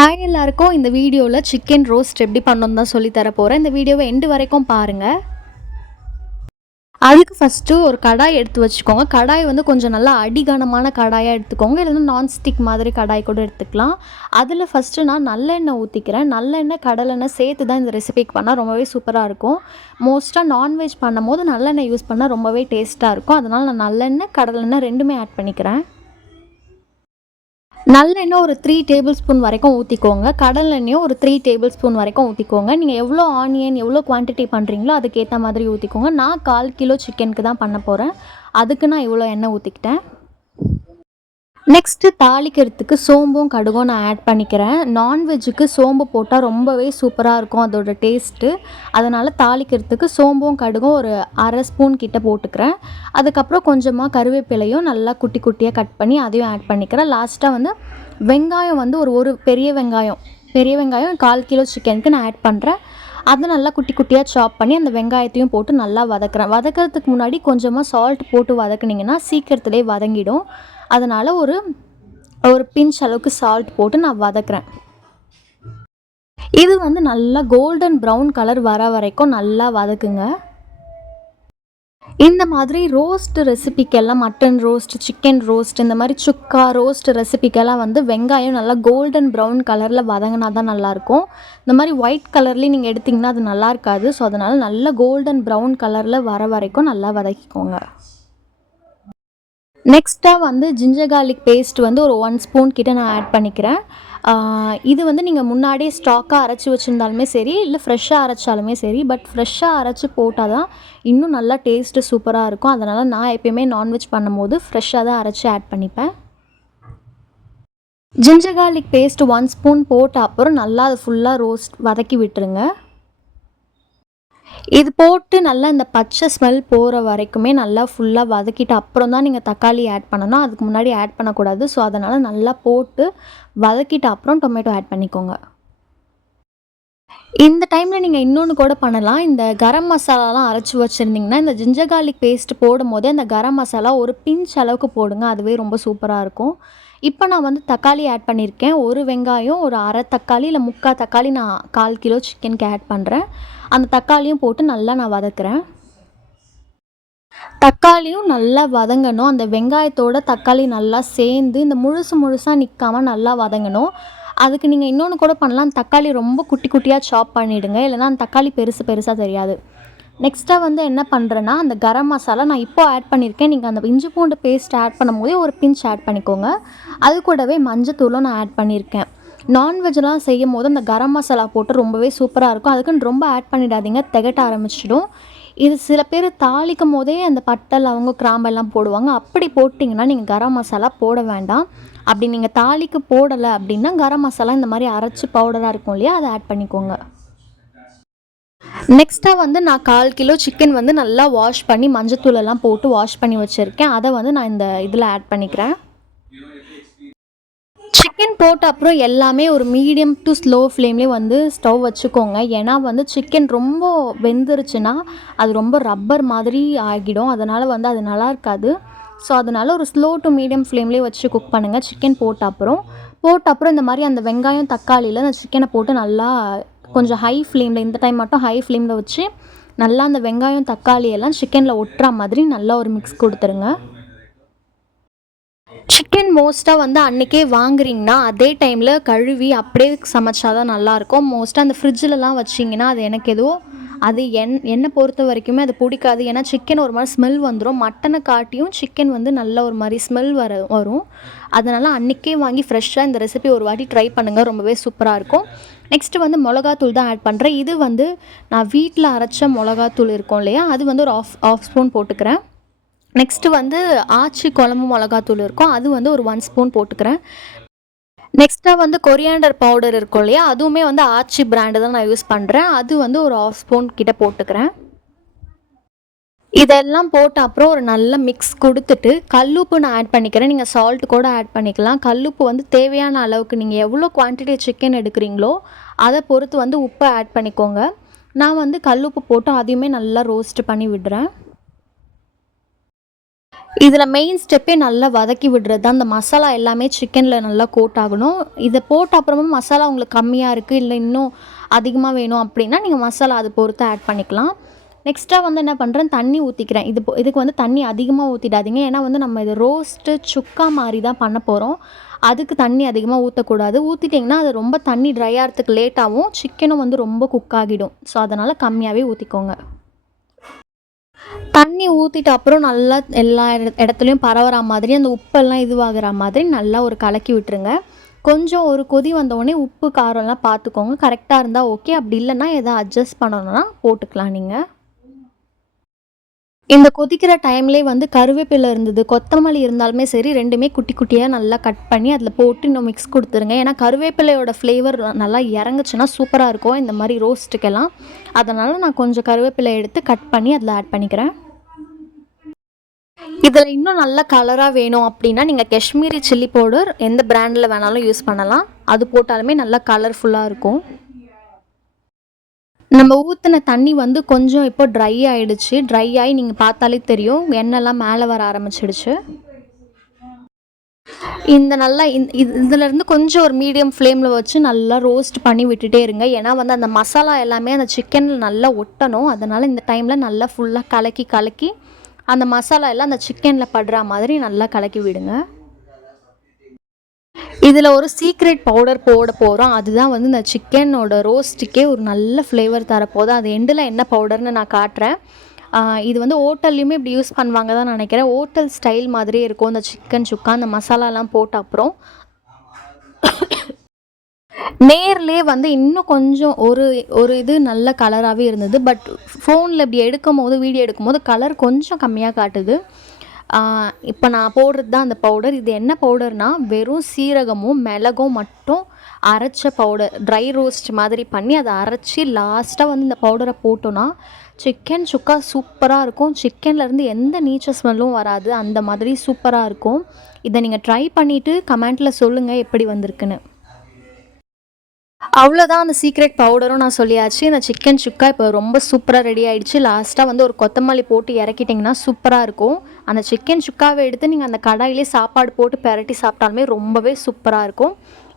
Hi எல்லாருக்கும். இந்த வீடியோவில் சிக்கன் ரோஸ்ட் எப்படி பண்ணணும் தான் சொல்லி தர போகிறேன். இந்த வீடியோவை எண்டு வரைக்கும் பாருங்கள். அதுக்கு ஃபஸ்ட்டு ஒரு கடாய் எடுத்து வச்சுக்கோங்க. கடாய் வந்து கொஞ்சம் நல்லா அடிகனமான கடாயாக எடுத்துக்கோங்க, இல்லைன்னா நான்ஸ்டிக் மாதிரி கடாய் கூட எடுத்துக்கலாம். அதில் ஃபஸ்ட்டு நான் நல்லெண்ணெய் ஊற்றிக்கிறேன். நல்லெண்ணெய் கடலெண்ணெய் சேர்த்து தான் இந்த ரெசிபிக்கு பண்ணால் ரொம்பவே சூப்பராக இருக்கும். மோஸ்ட்டாக நான்வெஜ் பண்ணும் போது நல்லெண்ணெய் யூஸ் பண்ணால் ரொம்பவே டேஸ்ட்டாக இருக்கும். அதனால் நான் நல்லெண்ணெய் கடலெண்ணெய் ரெண்டுமே ஆட் பண்ணிக்கிறேன். நல்லெண்ணெய் ஒரு 3 டேபிள் ஸ்பூன் வரைக்கும் ஊற்றிக்கோங்க. கடலெண்ணெயும் ஒரு 3 டேபிள் ஸ்பூன் வரைக்கும் ஊற்றிக்கோங்க. நீங்கள் எவ்வளோ ஆனியன் எவ்வளோ குவான்டிட்டி பண்ணுறீங்களோ அதுக்கேற்ற மாதிரி ஊற்றிக்கோங்க. நான் 1/4 கிலோ சிக்கனுக்கு தான் பண்ண போகிறேன். அதுக்கு நான் இவ்வளோ எண்ணெய் ஊற்றிக்கிட்டேன். நெக்ஸ்ட்டு தாளிக்கிறதுக்கு சோம்பும் கடுகும் நான் ஆட் பண்ணிக்கிறேன். நான்வெஜ்ஜுக்கு சோம்பு போட்டால் ரொம்பவே சூப்பராக இருக்கும் அதோட டேஸ்ட்டு. அதனால் தாளிக்கிறதுக்கு சோம்பும் கடுகும் ஒரு 1/2 ஸ்பூன் கிட்ட போட்டுக்கிறேன். அதுக்கப்புறம் கொஞ்சமாக கருவேப்பிலையும் நல்லா குட்டி குட்டியாக கட் பண்ணி அதையும் ஆட் பண்ணிக்கிறேன். லாஸ்ட்டாக வந்து வெங்காயம் வந்து ஒரு பெரிய வெங்காயம் 1/4 கிலோ சிக்கனுக்கு நான் ஆட் பண்ணுறேன். அதை நல்லா குட்டி குட்டியாக சாப் பண்ணி அந்த வெங்காயத்தையும் போட்டு நல்லா வதக்குறேன். வதக்கிறதுக்கு முன்னாடி கொஞ்சமாக சால்ட் போட்டு வதக்குனிங்கன்னா சீக்கிரத்துலேயே வதங்கிடும். அதனால் ஒரு பிஞ்ச் அளவுக்கு சால்ட் போட்டு நான் வதக்குறேன். இது வந்து நல்லா கோல்டன் ப்ரௌன் கலர் வர வரைக்கும் நல்லா வதக்குங்க. இந்த மாதிரி ரோஸ்ட் ரெசிபிக்கெல்லாம் மட்டன் ரோஸ்ட், சிக்கன் ரோஸ்ட், இந்த மாதிரி சுக்கா ரோஸ்ட் ரெசிபிக்கெல்லாம் வந்து வெங்காயம் நல்லா கோல்டன் ப்ரௌன் கலரில் வதங்கினா தான் நல்லாயிருக்கும். இந்த மாதிரி ஒயிட் கலர்லேயும் நீங்கள் எடுத்திங்கன்னா அது நல்லா இருக்காது. ஸோ அதனால் நல்லா கோல்டன் ப்ரௌன் கலரில் வர வரைக்கும் நல்லா வதக்கிக்கோங்க. நெக்ஸ்ட்டாக வந்து ஜிஞ்சர் கார்லிக் பேஸ்ட் வந்து ஒரு 1 ஸ்பூன் கிட்ட நான் ஆட் பண்ணிக்கிறேன். இது வந்து நீங்கள் முன்னாடியே ஸ்டாக்காக அரைச்சி வச்சுருந்தாலுமே சரி, இல்லை ஃப்ரெஷ்ஷாக அரைச்சாலுமே சரி, பட் ஃப்ரெஷ்ஷாக அரைச்சி போட்டால் தான் இன்னும் நல்லா டேஸ்ட்டு சூப்பராக இருக்கும். அதனால் நான் எப்பயுமே நான்வெஜ் பண்ணும்போது ஃப்ரெஷ்ஷாக தான் அரைச்சி ஆட் பண்ணிப்பேன். ஜிஞ்சர் கார்லிக் பேஸ்ட் 1 ஸ்பூன் போட்ட அப்புறம் நல்லா அது ஃபுல்லாக வதக்கி விட்டுருங்க. இது போட்டு நல்லா இந்த பச்சை ஸ்மெல் போகிற வரைக்குமே நல்லா ஃபுல்லாக வதக்கிட்டு அப்புறம் தான் நீங்கள் தக்காளி ஆட் பண்ணணும். அதுக்கு முன்னாடி ஆட் பண்ணக்கூடாது. ஸோ அதனால் நல்லா போட்டு வதக்கிட்டு அப்புறம் டொமேட்டோ ஆட் பண்ணிக்கோங்க. இந்த டைமில் நீங்கள் இன்னொன்று கூட பண்ணலாம். இந்த கரம் மசாலாலாம் அரைச்சி வச்சுருந்திங்கன்னா இந்த ஜிஞ்சர் கார்லிக் பேஸ்ட் போடும் போதே அந்த கரம் மசாலா ஒரு பிஞ்ச் அளவுக்கு போடுங்க. அதுவே ரொம்ப சூப்பராக இருக்கும். இப்போ நான் வந்து தக்காளி ஆட் பண்ணியிருக்கேன். ஒரு வெங்காயம், ஒரு அரை தக்காளி இல்லை 3/4 தக்காளி நான் 1/4 கிலோ சிக்கனுக்கு ஆட் பண்ணுறேன். அந்த தக்காளியும் போட்டு நல்லா நான் வதக்குறேன். தக்காளியும் நல்லா வதங்கணும். அந்த வெங்காயத்தோட தக்காளி நல்லா சேர்ந்து இந்த முழுசாக நிற்காமல் நல்லா வதங்கணும். அதுக்கு நீங்கள் இன்னொன்று கூட பண்ணலாம். அந்த தக்காளி ரொம்ப குட்டி குட்டியாக சாப் பண்ணிவிடுங்க, இல்லைனா அந்த தக்காளி பெருசாக தெரியாது. நெக்ஸ்ட்டாக வந்து என்ன பண்ணுறேன்னா, அந்த கரம் மசாலா நான் இப்போ ஆட் பண்ணியிருக்கேன். நீங்கள் அந்த இஞ்சி பூண்டு பேஸ்ட் ஆட் பண்ணும்போதே ஒரு பிஞ்ச் ஆட் பண்ணிக்கோங்க. அது கூடவே மஞ்சத்தூளும் நான் ஆட் பண்ணியிருக்கேன். நான்வெஜ்லாம் செய்யும் போது அந்த கரம் மசாலா போட்டு ரொம்பவே சூப்பராக இருக்கும். அதுக்குன்னு ரொம்ப ஆட் பண்ணிடாதீங்க, திகட்ட ஆரம்பிச்சிடும். இது சில பேர் தாளிக்கும் போதே அந்த பட்டை, லவங்கம், கிராம்பெல்லாம் போடுவாங்க. அப்படி போட்டிங்கன்னா நீங்கள் கரம் மசாலா போட வேண்டாம். அப்படி நீங்கள் தாளிக்கு போடலை அப்படின்னா கரம் மசாலா இந்த மாதிரி அரைச்சி பவுடராக இருக்கும் இல்லையா, அதை ஆட் பண்ணிக்கோங்க. நெக்ஸ்ட்டாக வந்து நான் 1/4 கிலோ சிக்கன் வந்து நல்லா வாஷ் பண்ணி மஞ்சத்தூளெல்லாம் போட்டு வாஷ் பண்ணி வச்சுருக்கேன். அதை வந்து நான் இந்த இதில் ஆட் பண்ணிக்கிறேன். சிக்கன் போட்ட அப்புறம் எல்லாமே ஒரு மீடியம் டு ஸ்லோ ஃப்ளேம்லேயே வந்து ஸ்டவ் வச்சுக்கோங்க. ஏன்னா வந்து சிக்கன் ரொம்ப வெந்துருச்சுன்னா அது ரொம்ப ரப்பர் மாதிரி ஆகிடும். அதனால் வந்து அது நல்லா இருக்காது. ஸோ அதனால் ஒரு ஸ்லோ டு மீடியம் ஃப்ளேம்லேயே வச்சு குக் பண்ணுங்கள். சிக்கன் போட்ட அப்புறம் இந்த மாதிரி அந்த வெங்காயம் தக்காளியில் அந்த சிக்கனை போட்டு நல்லா கொஞ்சம் ஹை ஃப்ளேமில், இந்த டைம் மட்டும் ஹை ஃப்ளேமில் வச்சு நல்லா அந்த வெங்காயம் தக்காளி எல்லாம் சிக்கனில் ஒட்டுற மாதிரி நல்லா ஒரு மிக்ஸ் கொடுத்துருங்க. சிக்கன் மோஸ்ட்டாக வந்து அன்றைக்கே வாங்குறீங்கன்னா அதே டைமில் கழுவி அப்படியே சமைச்சா தான் நல்லாயிருக்கும். மோஸ்ட்டாக அந்த ஃப்ரிட்ஜிலலாம் வச்சிங்கன்னா அது எனக்கு அது என்னை பொறுத்த வரைக்குமே அது பிடிக்காது. ஏன்னா சிக்கன் ஒரு மாதிரி ஸ்மெல் வந்துடும். மட்டனை காட்டியும் சிக்கன் வந்து நல்ல ஒரு மாதிரி ஸ்மெல் வரும். அதனால் அன்றைக்கே வாங்கி ஃப்ரெஷ்ஷாக இந்த ரெசிபி ஒரு வாட்டி ட்ரை பண்ணுங்கள், ரொம்பவே சூப்பராக இருக்கும். நெக்ஸ்ட்டு வந்து மிளகாத்தூள் தான் ஆட் பண்ணுறேன். இது வந்து நான் வீட்டில் அரைச்ச மிளகாத்தூள் இருக்கும் இல்லையா, அது வந்து ஒரு ஆஃப் ஸ்பூன் போட்டுக்கிறேன். நெக்ஸ்ட்டு வந்து ஆச்சி குழம்பு மிளகாத்தூள் இருக்கும், அது வந்து ஒரு 1 ஸ்பூன் போட்டுக்கிறேன். நெக்ஸ்ட்டாக வந்து கொரியாண்டர் பவுடர் இருக்கும் இல்லையா, அதுவுமே வந்து ஆச்சி பிராண்டு தான் நான் யூஸ் பண்ணுறேன். அது வந்து ஒரு 1/2 ஸ்பூன் கிட்ட போட்டுக்கிறேன். இதெல்லாம் போட்ட அப்புறம் ஒரு நல்ல மிக்ஸ் கொடுத்துட்டு கல்லுப்பு நான் ஆட் பண்ணிக்கிறேன். நீங்கள் சால்ட் கூட ஆட் பண்ணிக்கலாம். கல்லுப்பு வந்து தேவையான அளவுக்கு நீங்கள் எவ்வளோ குவான்டிட்டி சிக்கன் எடுக்கிறீங்களோ அதை பொறுத்து வந்து உப்பை ஆட் பண்ணிக்கோங்க. நான் வந்து கல்லுப்பு போட்டு அதையுமே நல்லா ரோஸ்ட் பண்ணி விடுறேன். இதில் மெயின் ஸ்டெப்பே நல்லா வதக்கி விடுறது தான். அந்த மசாலா எல்லாமே சிக்கனில் நல்லா கோட் ஆகணும். இதை போட்ட அப்புறமா மசாலா உங்களுக்கு கம்மியாக இருக்குது, இல்லை இன்னும் அதிகமாக வேணும் அப்படின்னா நீங்கள் மசாலா அது பொறுத்து ஆட் பண்ணிக்கலாம். நெக்ஸ்ட்டாக வந்து என்ன பண்ணுறேன், தண்ணி ஊற்றிக்கிறேன். இதுக்கு வந்து தண்ணி அதிகமாக ஊற்றிடாதீங்க. ஏன்னா வந்து நம்ம இது ரோஸ்ட்டு சுக்கா மாதிரி தான் பண்ண போகிறோம். அதுக்கு தண்ணி அதிகமாக ஊற்றக்கூடாது. ஊற்றிட்டிங்கன்னா அது ரொம்ப தண்ணி ட்ரை ஆகிறதுக்கு லேட் ஆகும். சிக்கனும் வந்து ரொம்ப குக் ஆகிடும். ஸோ அதனால் கம்மியாகவே ஊற்றிக்கோங்க. தண்ணி ஊற்றிட்ட அப்புறம் நல்லா எல்லா இடத்துலையும் பரவுற மாதிரி அந்த உப்பெல்லாம் இதுவாகிற மாதிரி நல்லா ஒரு கலக்கி விட்டுருங்க. கொஞ்சம் ஒரு கொதி வந்தோடனே உப்பு காரம்லாம் பார்த்துக்கோங்க. கரெக்டாக இருந்தால் ஓகே. அப்படி இல்லைன்னா எதாவது அட்ஜஸ்ட் பண்ணணுன்னா போட்டுக்கலாம் நீங்கள். இந்த கொதிக்கிற டைம்லேயே வந்து கருவேப்பிலை இருந்தது, கொத்தமல்லி இருந்தாலுமே சரி, ரெண்டுமே குட்டி குட்டியாக நல்லா கட் பண்ணி அதில் போட்டு இன்னும் மிக்ஸ் கொடுத்துருங்க. ஏன்னா கருவேப்பிலையோட ஃப்ளேவர் நல்லா இறங்குச்சுன்னா சூப்பராக இருக்கும் இந்த மாதிரி ரோஸ்ட்டுக்கெல்லாம். அதனால் நான் கொஞ்சம் கருவேப்பிலை எடுத்து கட் பண்ணி அதில் ஆட் பண்ணிக்கிறேன். இதில் இன்னும் நல்ல கலராக வேணும் அப்படின்னா நீங்கள் காஷ்மீரி சில்லி பவுடர் எந்த பிராண்டில் வேணாலும் யூஸ் பண்ணலாம். அது போட்டாலுமே நல்லா கலர்ஃபுல்லாக இருக்கும். நம்ம ஊற்றின தண்ணி வந்து கொஞ்சம் இப்போ ட்ரை ஆகிடுச்சு. ட்ரை ஆகி நீங்கள் பார்த்தாலே தெரியும், எண்ணெய்லாம் மேலே வர ஆரம்பிச்சிடுச்சு. இந்த நல்லா இதிலேருந்து கொஞ்சம் ஒரு மீடியம் ஃப்ளேமில் வச்சு நல்லா ரோஸ்ட் பண்ணி விட்டுட்டே இருங்க. ஏன்னா வந்து அந்த மசாலா எல்லாமே அந்த சிக்கனில் நல்லா ஒட்டணும். அதனால் இந்த டைமில் நல்லா ஃபுல்லாக கலக்கி அந்த மசாலா எல்லாம் அந்த சிக்கனில் படுற மாதிரி நல்லா கலக்கி விடுங்க. இதில் ஒரு சீக்ரெட் பவுடர் போட போகிறோம். அதுதான் வந்து இந்த சிக்கனோட ரோஸ்ட்டுக்கே ஒரு நல்ல ஃப்ளேவர் தரப்போகுது. அது எண்டில் என்ன பவுடர்னு நான் காட்டுறேன். இது வந்து ஹோட்டல்லையுமே இப்படி யூஸ் பண்ணுவாங்க தான் நினைக்கிறேன். ஹோட்டல் ஸ்டைல் மாதிரியே இருக்கும் இந்த சிக்கன் சுக்கா. அந்த மசாலாலாம் போட்ட அப்புறம் நேர்லேயே வந்து இன்னும் கொஞ்சம் ஒரு இது நல்ல கலராகவே இருந்தது. பட் ஃபோனில் இப்படி எடுக்கும்போது, வீடியோ எடுக்கும்போது கலர் கொஞ்சம் கம்மியாக காட்டுது. இப்போ நான் போடுறது தான் அந்த பவுடர். இது என்ன பவுடர்னால் வெறும் சீரகமும் மிளகும் மட்டும் அரைச்ச பவுடர். ட்ரை ரோஸ்ட் மாதிரி பண்ணி அதை அரைச்சி லாஸ்ட்டாக வந்து இந்த பவுடரை போட்டோன்னா சிக்கன் சுக்கா சூப்பராக இருக்கும். சிக்கன்லேருந்து எந்த நீச்ச ஸ்மெல்லும் வராது. அந்த மாதிரி சூப்பராக இருக்கும். இதை நீங்கள் ட்ரை பண்ணிவிட்டு கமெண்ட்டில் சொல்லுங்கள் எப்படி வந்திருக்குன்னு. அவ்வளோதான், அந்த சீக்ரெட் பவுடரும் நான் சொல்லியாச்சு. இந்த சிக்கன் சுக்கா இப்போ ரொம்ப சூப்பராக ரெடி ஆகிடுச்சு. லாஸ்ட்டாக வந்து ஒரு கொத்தமல்லி போட்டு இறக்கிட்டிங்கன்னா சூப்பராக இருக்கும். அந்த சிக்கன் சுக்காவை எடுத்து நீங்கள் அந்த கடாயிலே சாப்பாடு போட்டு பெரட்டி சாப்பிட்டாலுமே ரொம்பவே சூப்பராக இருக்கும்.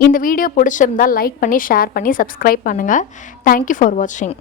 இந்த வீடியோ பிடிச்சிருந்தால் லைக் பண்ணி, ஷேர் பண்ணி, சப்ஸ்கிரைப் பண்ணுங்கள். தேங்க்யூ ஃபார் வாட்சிங்.